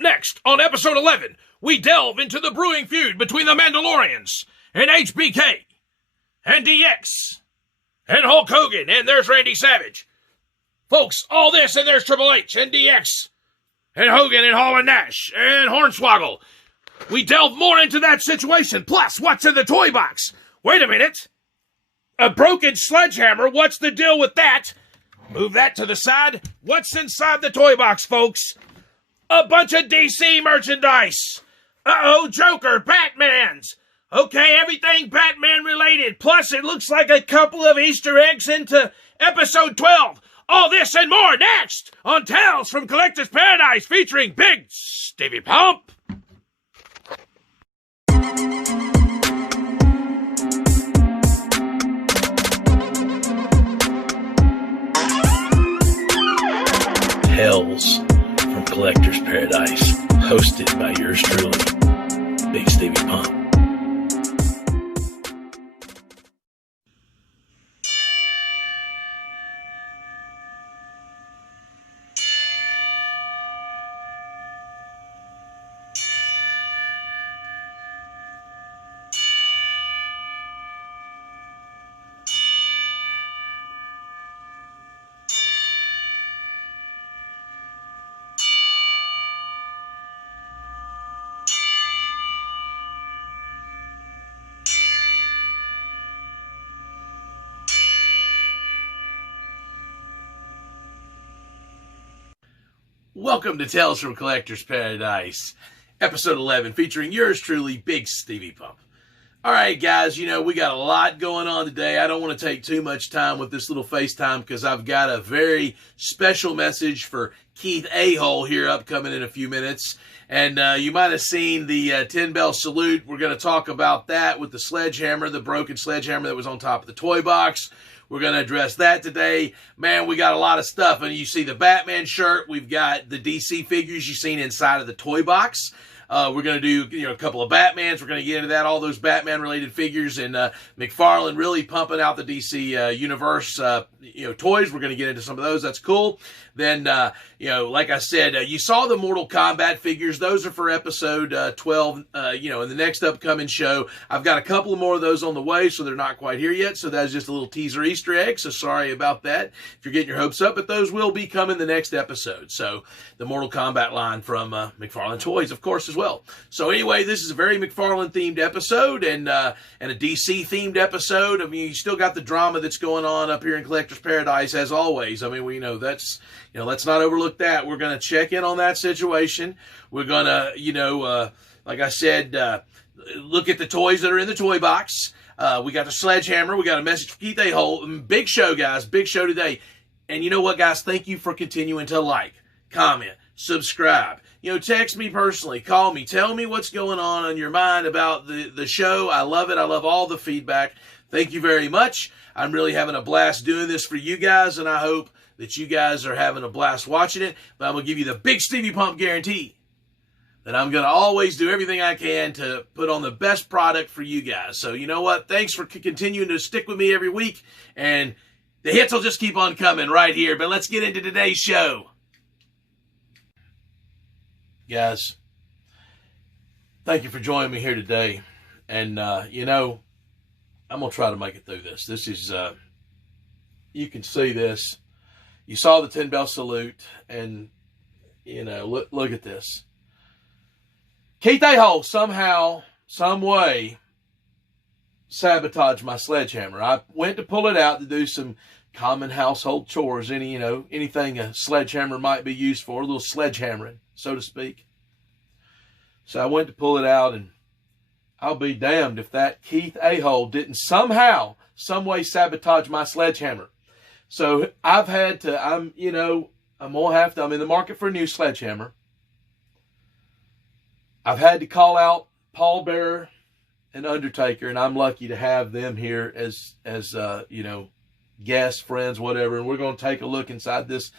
Up next, on episode 11, we delve into the brewing feud between the Mandalorians and HBK and DX and Hulk Hogan, and there's Randy Savage. Folks, all this, and there's Triple H and DX and Hogan and Hall and Nash and Hornswoggle. We delve more into that situation, plus what's in the toy box. Wait a minute. A broken sledgehammer, what's the deal with that? Move that to the side. What's inside the toy box, folks? A bunch of DC merchandise. Uh-oh, Joker, Batmans. Okay, everything Batman related. Plus, it looks like a couple of Easter eggs into episode 12. All this and more next on Tales from Collector's Paradise featuring Bigsteviepump. Tales from Collector's Paradise, hosted by yours truly, Bigsteviepump. Welcome to Tales from Collector's Paradise, episode 11, featuring yours truly, Bigsteviepump. All right, guys, we got a lot going on today. I don't want to take too much time with this little FaceTime because I've got a very special message for Keith A-Hole here upcoming in a few minutes. And you might have seen the 10-bell salute. We're going to talk about that with the sledgehammer, the broken sledgehammer that was on top of the toy box. We're going to address that today. Man, we got a lot of stuff. And you see the Batman shirt. We've got the DC figures you've seen inside of the toy box. We're going to do a couple of Batmans. We're going to get into that, all those Batman-related figures. And Mcfarlane really pumping out the DC Universe toys. We're going to get into some of those. That's cool. Then, like I said, you saw the Mortal Kombat figures. Those are for episode 12, in the next upcoming show. I've got a couple more of those on the way, so they're not quite here yet. So that's just a little teaser Easter egg, so sorry about that if you're getting your hopes up. But those will be coming the next episode. So the Mortal Kombat line from Mcfarlane Toys, of course, as well. So anyway, this is a very McFarlane-themed episode and a DC-themed episode. I mean, you still got the drama that's going on up here in Collector's Paradise, as always. I mean, we know that's... let's not overlook that. We're going to check in on that situation. We're going to, like I said, look at the toys that are in the toy box. We got the sledgehammer. We got a message for Keith A-Hole. Big show, guys. Big show today. And you know what, guys? Thank you for continuing to like, comment, subscribe. Text me personally. Call me. Tell me what's going on your mind about the show. I love it. I love all the feedback. Thank you very much. I'm really having a blast doing this for you guys, and I hope that you guys are having a blast watching it. But I'm going to give you the Bigsteviepump guarantee that I'm going to always do everything I can to put on the best product for you guys. So you know what? Thanks for continuing to stick with me every week. And the hits will just keep on coming right here. But let's get into today's show. Guys, thank you for joining me here today. And, I'm going to try to make it through this. This is, you can see this. You saw the 10-bell salute, and, look at this. Keith A-Hole somehow, some way, sabotaged my sledgehammer. I went to pull it out to do some common household chores, anything a sledgehammer might be used for, a little sledgehammering, so to speak. So I went to pull it out, and I'll be damned if that Keith A-Hole didn't somehow, some way sabotage my sledgehammer. So I've had to, I'm in the market for a new sledgehammer. I've had to call out Paul Bearer and Undertaker, and I'm lucky to have them here as guests, friends, whatever. And we're going to take a look inside this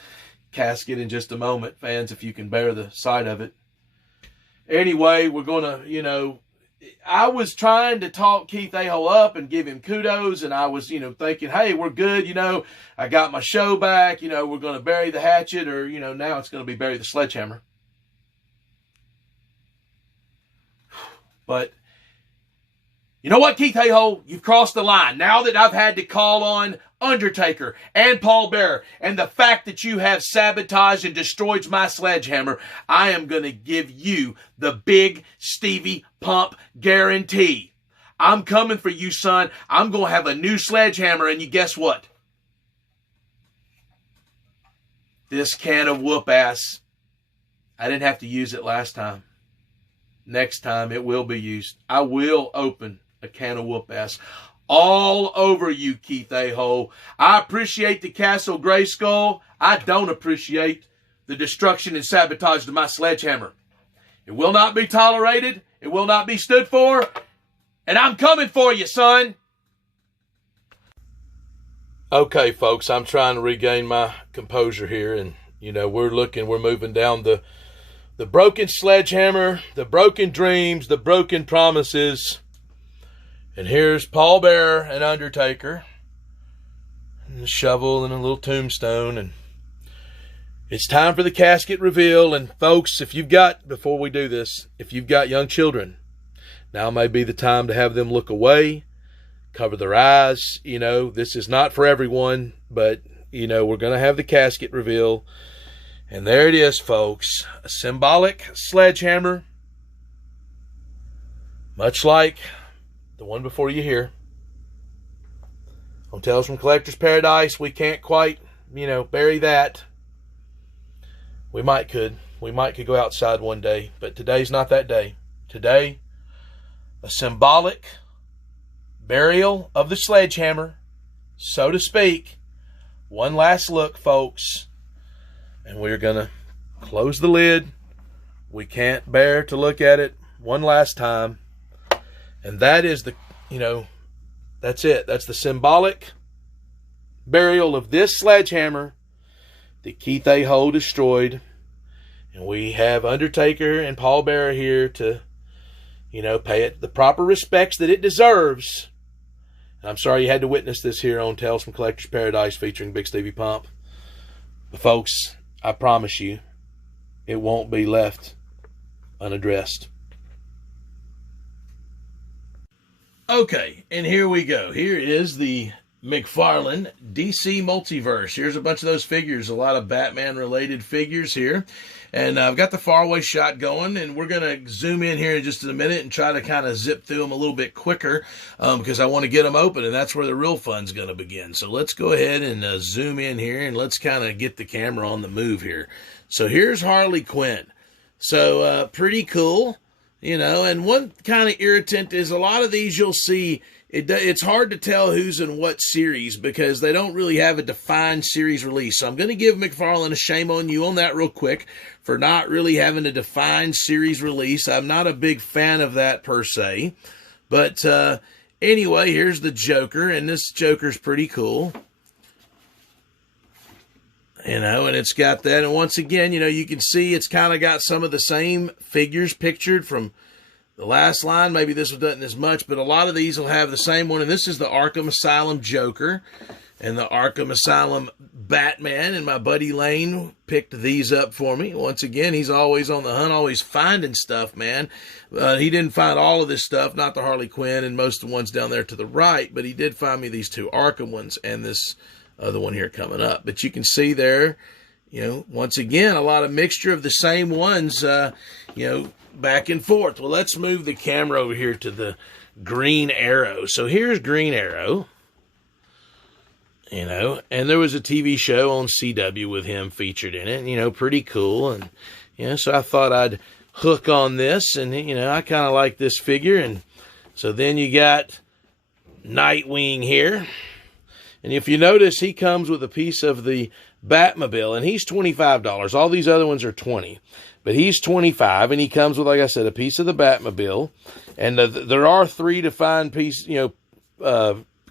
casket in just a moment, fans, if you can bear the sight of it. Anyway, we're going to, I was trying to talk Keith A-Hole up and give him kudos, and I was, thinking, hey, we're good, I got my show back, we're going to bury the hatchet, or, now it's going to be bury the sledgehammer. But you know what, Keith Hayhole? You've crossed the line. Now that I've had to call on Undertaker and Paul Bearer, and the fact that you have sabotaged and destroyed my sledgehammer, I am going to give you the Big Stevie Pump guarantee. I'm coming for you, son. I'm going to have a new sledgehammer, and you guess what? This can of whoop ass, I didn't have to use it last time. Next time it will be used. I will open a can of whoop ass all over you, Keith A-hole. I appreciate the Castle Grayskull. I don't appreciate the destruction and sabotage of my sledgehammer. It will not be tolerated. It will not be stood for. And I'm coming for you, son. Okay, folks, I'm trying to regain my composure here. And, you know, we're moving down the broken sledgehammer, the broken dreams, the broken promises. And here's Paul Bearer and Undertaker, and a shovel and a little tombstone, and it's time for the casket reveal. And folks, before we do this, if you've got young children, now may be the time to have them look away, cover their eyes. You know, this is not for everyone, but, you know, we're going to have the casket reveal. And there it is, folks, a symbolic sledgehammer, much like the one before you here. On Tales from Collector's Paradise, we can't quite, bury that. We might could go outside one day, but today's not that day. Today, a symbolic burial of the sledgehammer, so to speak. One last look, folks, and we're going to close the lid. We can't bear to look at it one last time. And that is that's it. That's the symbolic burial of this sledgehammer that Keith A-hole destroyed. And we have Undertaker and Paul Bearer here to, pay it the proper respects that it deserves. And I'm sorry you had to witness this here on Tales from Collector's Paradise featuring Bigsteviepump. But folks, I promise you, it won't be left unaddressed. Okay, and here we go. Here is the Mcfarlane DC Multiverse. Here's a bunch of those figures, a lot of Batman-related figures here. And I've got the faraway shot going, and we're going to zoom in here in just a minute and try to kind of zip through them a little bit quicker because I want to get them open, and that's where the real fun's going to begin. So let's go ahead and zoom in here, and let's kind of get the camera on the move here. So here's Harley Quinn. So pretty cool. And one kind of irritant is a lot of these you'll see, it's hard to tell who's in what series because they don't really have a defined series release. So I'm going to give Mcfarlane a shame on you on that real quick for not really having a defined series release. I'm not a big fan of that per se. But anyway, here's the Joker, and this Joker's pretty cool. And it's got that. And once again, you can see it's kind of got some of the same figures pictured from the last line. Maybe this one doesn't as much, but a lot of these will have the same one. And this is the Arkham Asylum Joker and the Arkham Asylum Batman. And my buddy Lane picked these up for me. Once again, he's always on the hunt, always finding stuff, man. He didn't find all of this stuff, not the Harley Quinn and most of the ones down there to the right, but he did find me these two Arkham ones and this other one here coming up. But you can see there, once again, a lot of mixture of the same ones, back and forth. Well, let's move the camera over here to the Green Arrow. So here's Green Arrow, and there was a TV show on CW with him featured in it, pretty cool. And, so I thought I'd hook on this, and, I kind of like this figure. And so then you got Nightwing here. And if you notice, he comes with a piece of the Batmobile, and he's $25. All these other ones are $20. But he's $25, and he comes with, like I said, a piece of the Batmobile. And there are 3 defined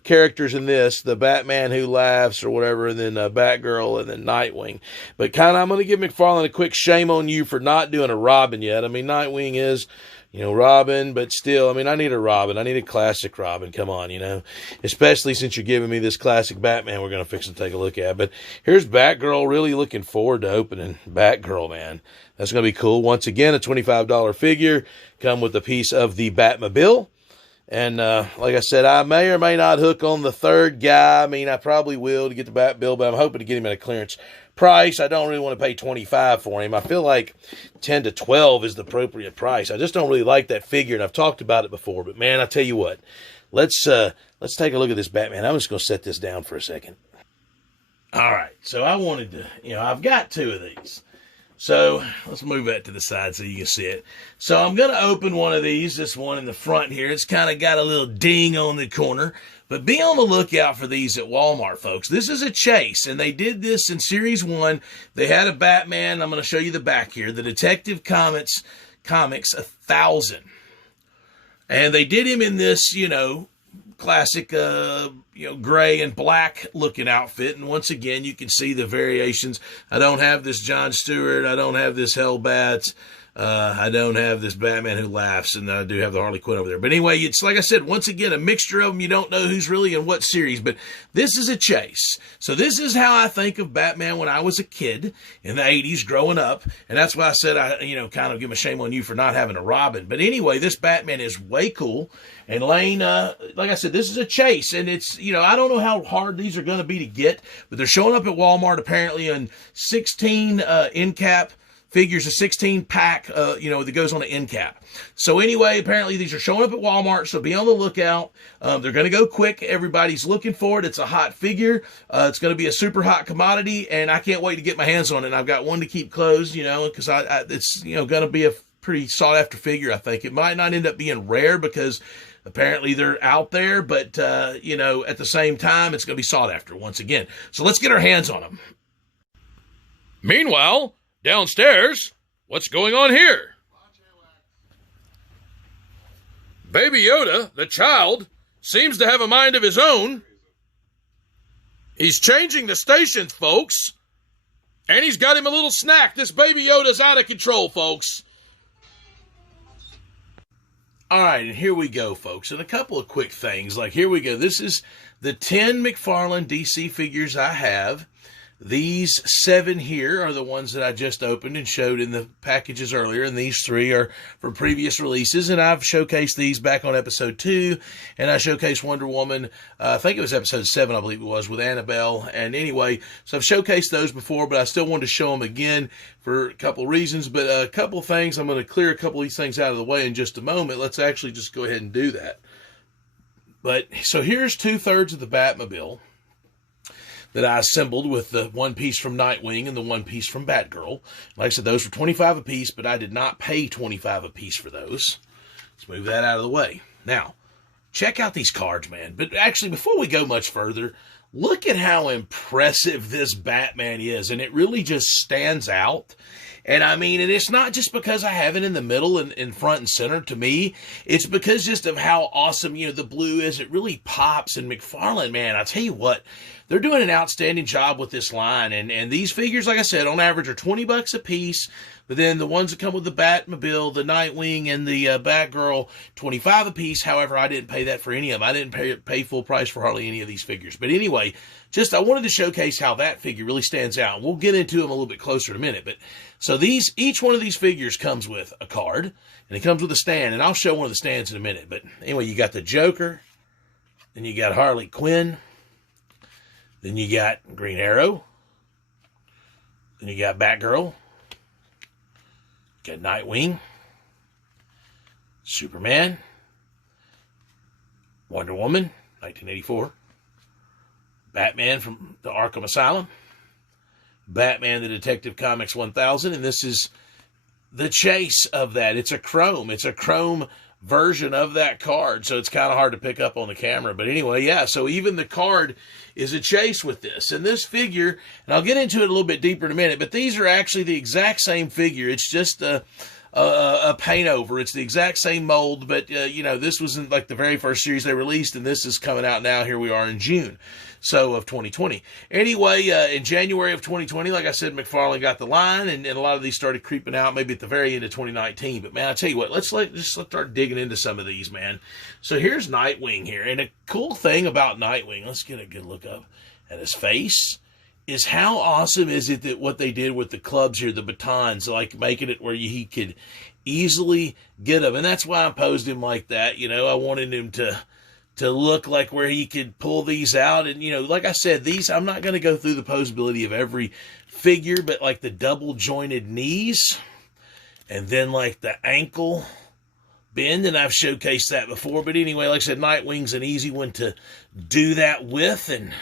characters in this, the Batman Who Laughs or whatever, and then Batgirl, and then Nightwing. But kind of, I'm going to give Mcfarlane a quick shame on you for not doing a Robin yet. I mean, Nightwing is, Robin, but still, I mean, I need a Robin. I need a classic Robin. Come on, especially since you're giving me this classic Batman we're going to fix and take a look at. But here's Batgirl. Really looking forward to opening Batgirl, man. That's going to be cool. Once again, a $25 figure. Come with a piece of the Batmobile. And like I said, I may or may not hook on the third guy. I mean, I probably will to get the Batmobile, but I'm hoping to get him at a clearance price. I don't really want to pay $25 for him. I feel like $10 to $12 is the appropriate price. I just don't really like that figure, and I've talked about it before. But man, I tell you what, let's take a look at this Batman. I'm just going to set this down for a second. All right, so I wanted to, I've got two of these. So let's move that to the side so you can see it. So I'm going to open one of these, this one in the front here. It's kind of got a little ding on the corner. But be on the lookout for these at Walmart, folks. This is a chase, and they did this in Series 1. They had a Batman. I'm going to show you the back here. The Detective Comics 1000. And they did him in this, classic, gray and black looking outfit. And once again, you can see the variations. I don't have this John Stewart. I don't have this Hellbat. I don't have this Batman Who Laughs, and I do have the Harley Quinn over there. But anyway, it's like I said, once again, a mixture of them. You don't know who's really in what series, but this is a chase. So this is how I think of Batman when I was a kid in the 80s growing up, and that's why I said I, kind of give a shame on you for not having a Robin. But anyway, this Batman is way cool. And Lane, like I said, this is a chase, and it's, I don't know how hard these are going to be to get, but they're showing up at Walmart apparently in 16 end cap figures, a 16 pack, that goes on an end cap. So anyway, apparently these are showing up at Walmart, so be on the lookout. They're going to go quick. Everybody's looking for it. It's a hot figure. It's going to be a super hot commodity, and I can't wait to get my hands on it. And I've got one to keep closed, because it's, going to be a pretty sought after figure, I think. It might not end up being rare because apparently they're out there, but, at the same time, it's going to be sought after once again. So let's get our hands on them. Meanwhile, downstairs, what's going on here? Baby Yoda, the child, seems to have a mind of his own. He's changing the stations, folks. And he's got him a little snack. This Baby Yoda's out of control, folks. All right, and here we go, folks. And a couple of quick things. Like, here we go. This is the 10 Mcfarlane DC figures I have. These 7 here are the ones that I just opened and showed in the packages earlier, and these 3 are from previous releases, and I've showcased these back on episode 2, and I showcased Wonder Woman, I think it was episode 7, I believe it was, with Annabelle, and anyway, so I've showcased those before, but I still wanted to show them again for a couple of reasons, but a couple of things, I'm going to clear a couple of these things out of the way in just a moment. Let's actually just go ahead and do that. But, so here's 2/3 of the Batmobile that I assembled with the one piece from Nightwing and the one piece from Batgirl. Like I said, those were $25 a piece, but I did not pay $25 a piece for those. Let's move that out of the way. Now, check out these cards, man. But actually, before we go much further, look at how impressive this Batman is. And it really just stands out. And I mean, and it's not just because I have it in the middle and in front and center to me. It's because just of how awesome, the blue is. It really pops. And Mcfarlane, man, I tell you what, they're doing an outstanding job with this line. And these figures, like I said, on average are $20 a piece. But then the ones that come with the Batmobile, the Nightwing, and the Batgirl, $25 a piece. However, I didn't pay that for any of them. I didn't pay full price for hardly any of these figures. But anyway, just I wanted to showcase how that figure really stands out. We'll get into them a little bit closer in a minute. But so each one of these figures comes with a card, and it comes with a stand. And I'll show one of the stands in a minute. But anyway, you got the Joker, then you got Harley Quinn, then you got Green Arrow, then you got Batgirl, got Nightwing, Superman, Wonder Woman, 1984, Batman from the Arkham Asylum, Batman the Detective Comics 1000, and this is the chase of that. It's a chrome version of that card, so it's kind of hard to pick up on the camera. But anyway, yeah, so even the card is a chase with this. And this figure, and I'll get into it a little bit deeper in a minute, but these are actually the exact same figure. It's just a a paint over. It's the exact same mold, but, this wasn't like the very first series they released, and this is coming out now. Here we are in June. So of 2020. Anyway, in January of 2020, like I said, Mcfarlane got the line, and a lot of these started creeping out maybe at the very end of 2019. But man, I tell you what, let's start digging into some of these, man. So here's Nightwing here, and a cool thing about Nightwing, let's get a good look up at his face, is how awesome is it that what they did with the clubs here, the batons, like making it where he could easily get them, and that's why I posed him like that. I wanted him to look like where he could pull these out. And, like I said, these, I'm not going to go through the posability of every figure, but like the double jointed knees and then like the ankle bend. And I've showcased that before. But anyway, like I said, Nightwing's an easy one to do that with. And,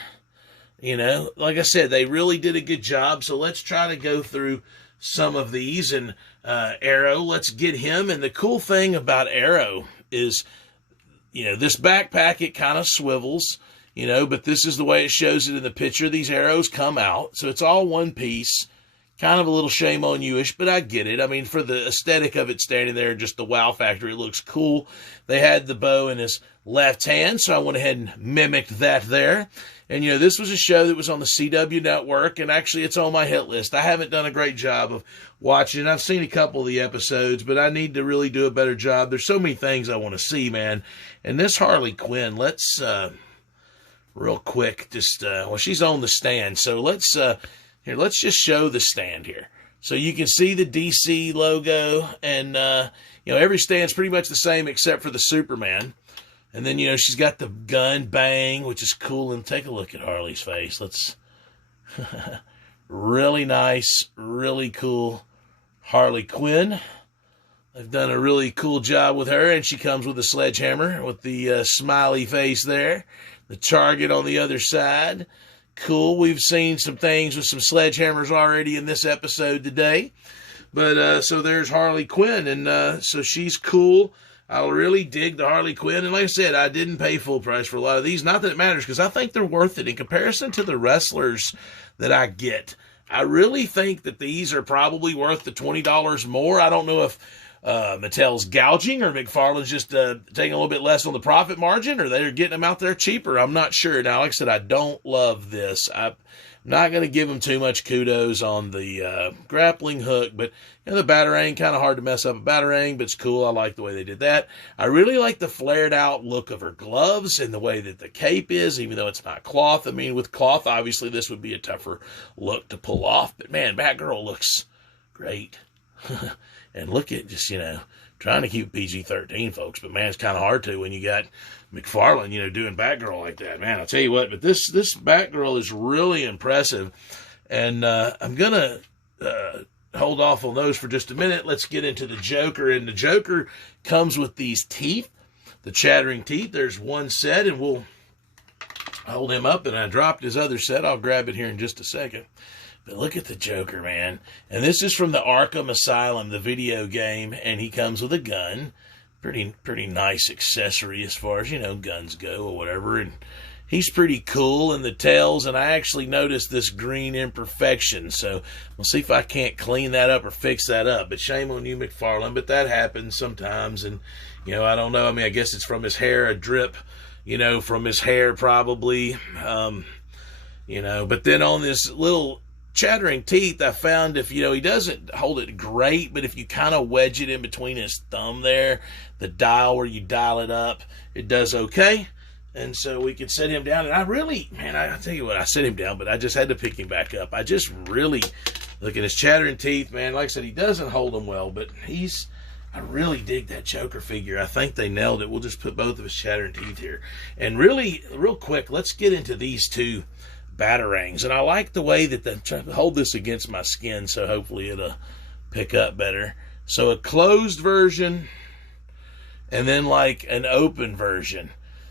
like I said, they really did a good job. So let's try to go through some of these. And Arrow, let's get him. And the cool thing about Arrow is, this backpack, it kind of swivels, but this is the way it shows it in the picture. These arrows come out, so it's all one piece. Kind of a little shame on you-ish, but I get it. I mean, for the aesthetic of it standing there, just the wow factor, it looks cool. They had the bow in his left hand, so I went ahead and mimicked that there. And, this was a show that was on the CW network, and actually it's on my hit list. I haven't done a great job of watching it. I've seen a couple of the episodes, but I need to really do a better job. There's so many things I want to see, man. And this Harley Quinn, let's, real quick, just, she's on the stand, so let's just show the stand here. So you can see the DC logo, and, every stand's pretty much the same except for the Superman. And then, she's got the gun, bang, which is cool. And take a look at Harley's face. Let's, really nice, really cool Harley Quinn. They've done a really cool job with her, and she comes with a sledgehammer with the smiley face there. The target on the other side. Cool. We've seen some things with some sledgehammers already in this episode today. But, so there's Harley Quinn, and so she's cool. I really dig the Harley Quinn, and like I said, I didn't pay full price for a lot of these. Not that it matters, because I think they're worth it in comparison to the wrestlers that I get. I really think that these are probably worth the $20 more. I don't know if Mattel's gouging or McFarlane's just taking a little bit less on the profit margin, or they're getting them out there cheaper. I'm not sure. Now, like I said, I don't love this. I'm not going to give them too much kudos on the grappling hook, but the Batarang, kind of hard to mess up a Batarang, but it's cool. I like the way they did that. I really like the flared out look of her gloves and the way that the cape is, even though it's not cloth. I mean, with cloth, obviously this would be a tougher look to pull off, but man, Batgirl looks great. And look at just, trying to keep PG-13, folks, but man, it's kind of hard to when you got Mcfarlane, doing Batgirl like that. Man, I'll tell you what, but this Batgirl is really impressive, and I'm going to hold off on those for just a minute. Let's get into the Joker, and the Joker comes with these teeth, the chattering teeth. There's one set, and we'll hold him up, and I dropped his other set. I'll grab it here in just a second. But look at the Joker, man. And this is from the Arkham Asylum, the video game, and he comes with a gun. Pretty nice accessory as far as, guns go or whatever. And he's pretty cool in the tails, and I actually noticed this green imperfection. So we'll see if I can't clean that up or fix that up. But shame on you, McFarlane, but that happens sometimes. And, I don't know. I mean, I guess it's from his hair, a drip, from his hair probably. But then on this little chattering teeth, I found if, he doesn't hold it great, but if you kind of wedge it in between his thumb there, the dial where you dial it up, it does okay. And so we could set him down. And I tell you what, I set him down, but I just had to pick him back up. I just really, look at his chattering teeth, man. Like I said, he doesn't hold them well, but I really dig that Joker figure. I think they nailed it. We'll just put both of his chattering teeth here. And really, real quick, let's get into these two Batarangs, and I like the way that I'm trying to hold this against my skin, so hopefully it'll pick up better. So a closed version, and then like an open version.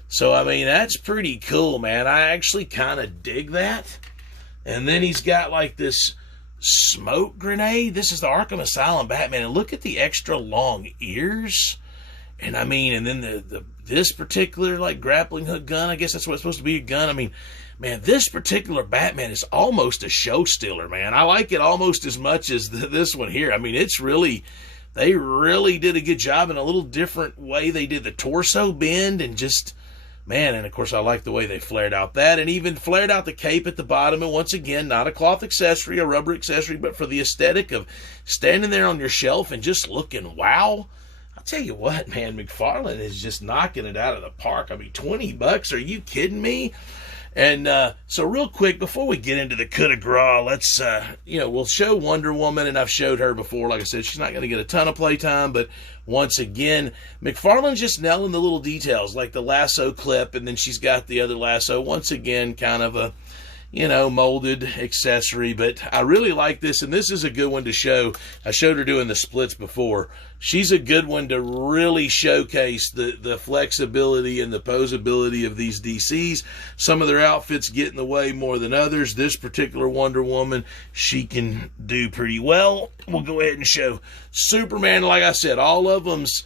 So I mean, that's pretty cool, man. I actually kind of dig that. And then he's got like this smoke grenade. This is the Arkham Asylum Batman, and look at the extra long ears. And I mean, and then this particular like grappling hook gun, I guess that's what it's supposed to be, a gun. I mean, man, this particular Batman is almost a show stealer, man. I like it almost as much as this one here. I mean, it's really, they really did a good job in a little different way. They did the torso bend and just, man, and of course I like the way they flared out that and even flared out the cape at the bottom. And once again, not a cloth accessory, a rubber accessory, but for the aesthetic of standing there on your shelf and just looking wow. I'll tell you what, man, Mcfarlane is just knocking it out of the park. I mean, $20, are you kidding me? And so real quick, before we get into the coup de grace, let's, we'll show Wonder Woman, and I've showed her before. Like I said, she's not going to get a ton of playtime, but once again, Mcfarlane's just nailing the little details, like the lasso clip, and then she's got the other lasso. Once again, kind of a, molded accessory, but I really like this, and this is a good one to show. I showed her doing the splits before. She's a good one to really showcase the flexibility and the posability of these DCs. Some of their outfits get in the way more than others. This particular Wonder Woman, she can do pretty well. We'll go ahead and show Superman. Like I said, all of them's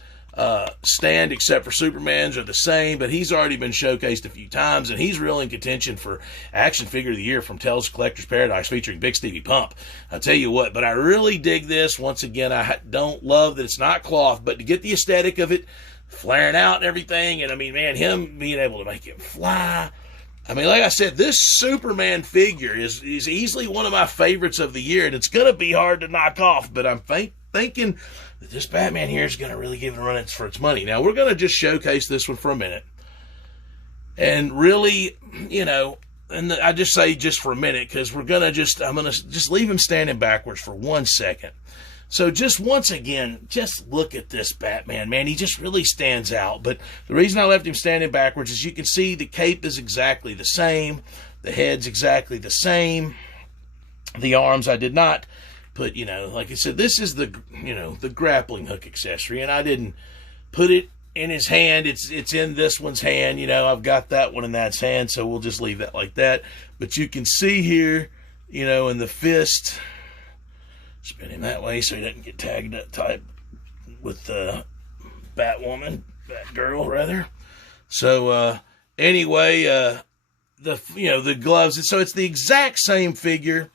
stand except for Superman's are the same, but he's already been showcased a few times, and he's really in contention for Action Figure of the Year from Tales of Collector's Paradise featuring Bigsteviepump. I'll tell you what, but I really dig this. Once again, I don't love that it's not cloth, but to get the aesthetic of it, flaring out and everything, and I mean, man, him being able to make him fly. I mean, like I said, this Superman figure is easily one of my favorites of the year, and it's going to be hard to knock off, but I'm thinking that this Batman here is going to really give it a run for its money. Now, we're going to just showcase this one for a minute. And really, and I just say just for a minute because I'm going to just leave him standing backwards for 1 second. So just once again, just look at this Batman, man. He just really stands out. But the reason I left him standing backwards is you can see the cape is exactly the same. The head's exactly the same. The arms I did not put, like I said, this is the grappling hook accessory, and I didn't put it in his hand. It's in this one's hand. I've got that one in that hand, so we'll just leave that like that. But you can see here, in the fist, spin him that way so he doesn't get tagged up tight with the Batgirl rather. So anyway, the gloves. So it's the exact same figure.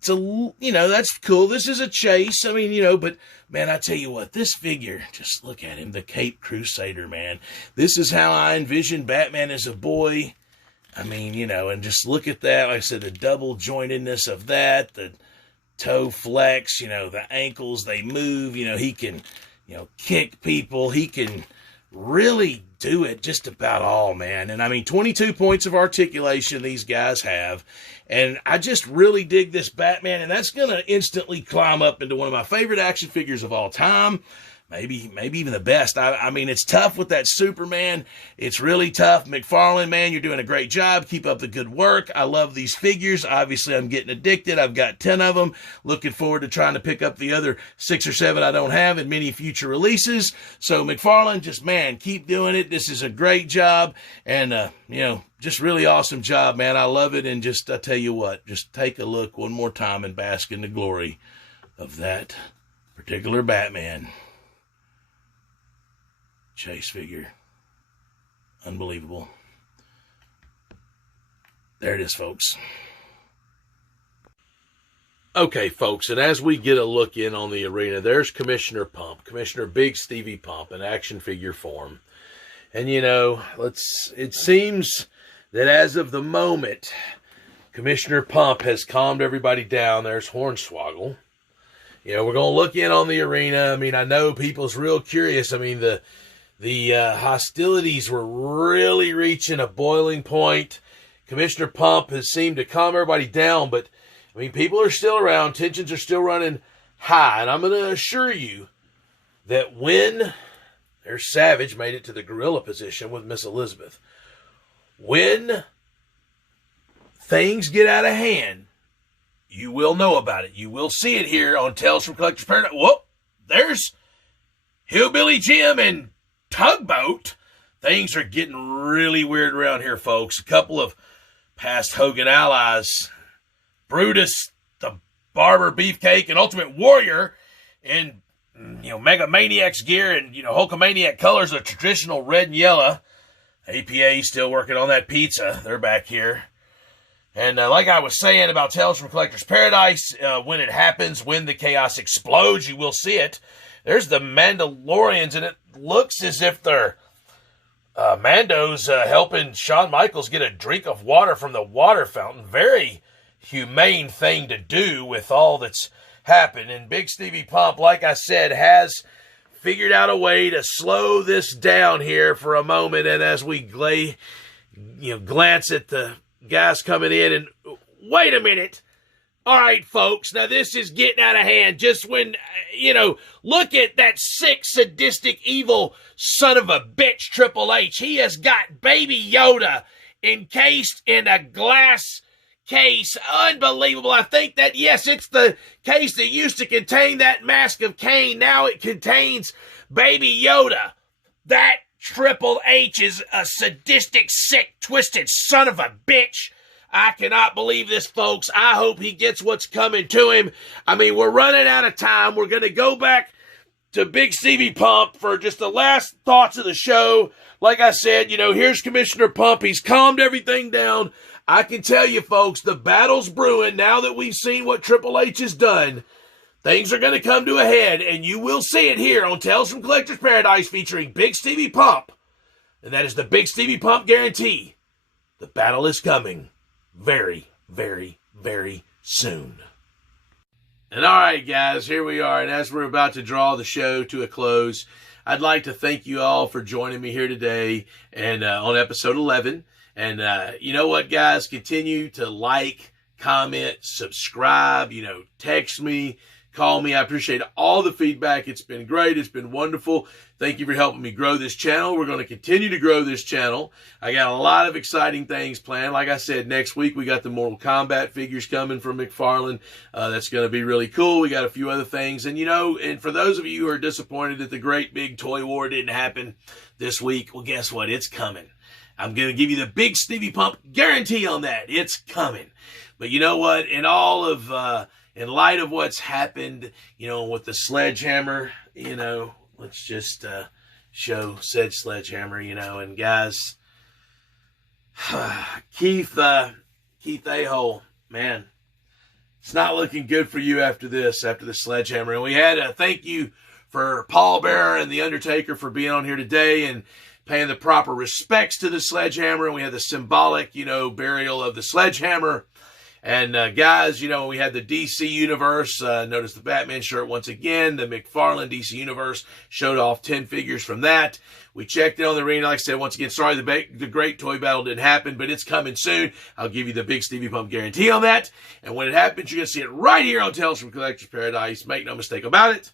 It's that's cool. This is a chase. I mean, but man, I tell you what, this figure, just look at him, the Cape Crusader, man. This is how I envisioned Batman as a boy. I mean, and just look at that. Like I said, the double jointedness of that, the toe flex, the ankles, they move, he can, kick people. He can really do it just about all, man. And I mean, 22 points of articulation these guys have. And I just really dig this Batman, and that's going to instantly climb up into one of my favorite action figures of all time. Maybe even the best. I mean, it's tough with that Superman. It's really tough. Mcfarlane, man, you're doing a great job. Keep up the good work. I love these figures. Obviously, I'm getting addicted. I've got 10 of them. Looking forward to trying to pick up the other 6 or 7 I don't have in many future releases. So, Mcfarlane, just, man, keep doing it. This is a great job. And, just really awesome job, man. I love it. And just, I tell you what, just take a look one more time and bask in the glory of that particular Batman chase figure. Unbelievable. There it is, folks. Okay, folks, and as we get a look in on the arena, there's Commissioner Bigsteviepump in action figure form. And, it seems that as of the moment, Commissioner Pump has calmed everybody down. There's Hornswoggle. We're going to look in on the arena. I mean, I know people's real curious. I mean, the hostilities were really reaching a boiling point. Commissioner Pump has seemed to calm everybody down, but, I mean, people are still around. Tensions are still running high, and I'm going to assure you that when there's Savage made it to the gorilla position with Miss Elizabeth, when things get out of hand, you will know about it. You will see it here on Tales from Collector's Paradise. Whoop, there's Hillbilly Jim and Tugboat. Things are getting really weird around here, folks. A couple of past Hogan allies, Brutus, the Barber Beefcake, and Ultimate Warrior in, Mega Maniacs gear and, Hulkamaniac colors of traditional red and yellow. APA still working on that pizza. They're back here. And like I was saying about Tales from Collector's Paradise, when it happens, when the chaos explodes, you will see it. there's the Mandalorians, and it looks as if they're Mando's helping Shawn Michaels get a drink of water from the water fountain. Very humane thing to do with all that's happened. And Bigsteviepump, like I said, has figured out a way to slow this down here for a moment. And as we glance at the guys coming in, and wait a minute. All right, folks, now this is getting out of hand. Just when, look at that sick, sadistic, evil son of a bitch, Triple H. He has got Baby Yoda encased in a glass case. Unbelievable. I think that, yes, it's the case that used to contain that mask of Kane. Now it contains Baby Yoda. That Triple H is a sadistic, sick, twisted son of a bitch. I cannot believe this, folks. I hope he gets what's coming to him. I mean, we're running out of time. We're going to go back to Bigsteviepump for just the last thoughts of the show. Like I said, here's Commissioner Pump. He's calmed everything down. I can tell you, folks, the battle's brewing. Now that we've seen what Triple H has done, things are going to come to a head, and you will see it here on Tales from Collector's Paradise featuring Bigsteviepump. And that is the Bigsteviepump guarantee. The battle is coming very, very, very soon. And all right, guys, here we are. And as we're about to draw the show to a close, I'd like to thank you all for joining me here today and on episode 11. And you know what, guys? Continue to like, comment, subscribe, text me, call me. I appreciate all the feedback. It's been great. It's been wonderful. Thank you for helping me grow this channel. We're going to continue to grow this channel. I got a lot of exciting things planned. Like I said, next week we got the Mortal Kombat figures coming from Mcfarlane. That's going to be really cool. We got a few other things. And, and for those of you who are disappointed that the great big toy war didn't happen this week, well, guess what? It's coming. I'm going to give you the Bigsteviepump guarantee on that. It's coming. But you know what? In light of what's happened, with the Sledgehammer, let's just show said Sledgehammer, and guys, Keith A-hole, man, it's not looking good for you after the Sledgehammer. And we had a thank you for Paul Bearer and The Undertaker for being on here today and paying the proper respects to the Sledgehammer. And we had the symbolic, burial of the Sledgehammer. And guys, we had the DC Universe. Notice the Batman shirt once again. The Mcfarlane DC Universe showed off 10 figures from that. We checked it on the arena. Like I said, once again, sorry the great toy battle didn't happen, but it's coming soon. I'll give you the Bigsteviepump guarantee on that. And when it happens, you're going to see it right here on Tales from Collector's Paradise. Make no mistake about it.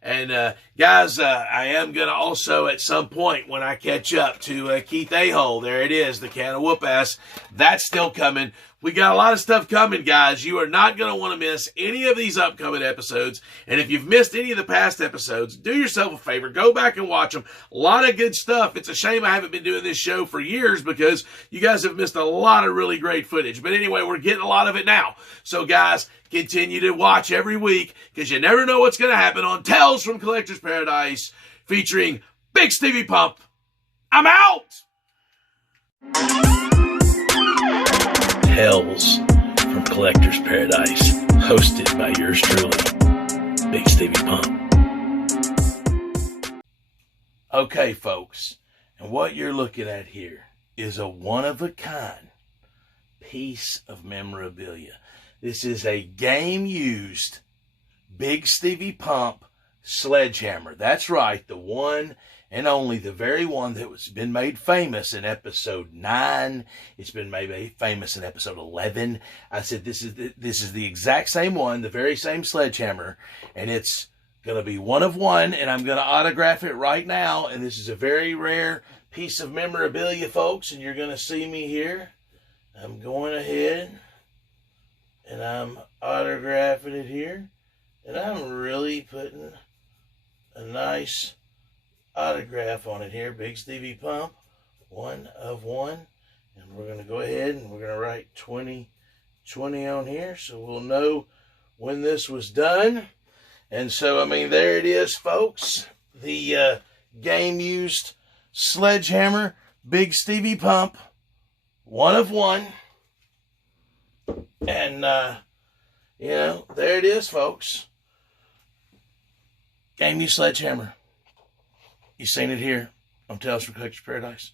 And guys, I am going to also at some point when I catch up to Keith A-hole, there it is, the can of whoop ass. That's still coming. We got a lot of stuff coming, guys. You are not going to want to miss any of these upcoming episodes. And if you've missed any of the past episodes, do yourself a favor. Go back and watch them. A lot of good stuff. It's a shame I haven't been doing this show for years because you guys have missed a lot of really great footage. But anyway, we're getting a lot of it now. So, guys, continue to watch every week because you never know what's going to happen on Tales from Collector's Paradise featuring Bigsteviepump. I'm out! Tales from Collector's Paradise, hosted by yours truly, Bigsteviepump. Okay, folks, and what you're looking at here is a one-of-a-kind piece of memorabilia. This is a game-used Bigsteviepump Sledgehammer. That's right, the one and only, the very one that was been made famous in episode 9. It's been made famous in episode 11. I said this is the exact same one, the very same Sledgehammer, and it's going to be one of one, and I'm going to autograph it right now. And this is a very rare piece of memorabilia, folks, and you're going to see me here. I'm going ahead and I'm autographing it here, and I'm really putting a nice autograph on it here. Bigsteviepump, one of one. And we're going to go ahead and we're going to write 2020 on here so we'll know when this was done. And so, I mean, there it is, folks. The game-used Sledgehammer Bigsteviepump, one of one. And, there it is, folks. Game you Sledgehammer. You seen it here on Tales from Collector's Paradise.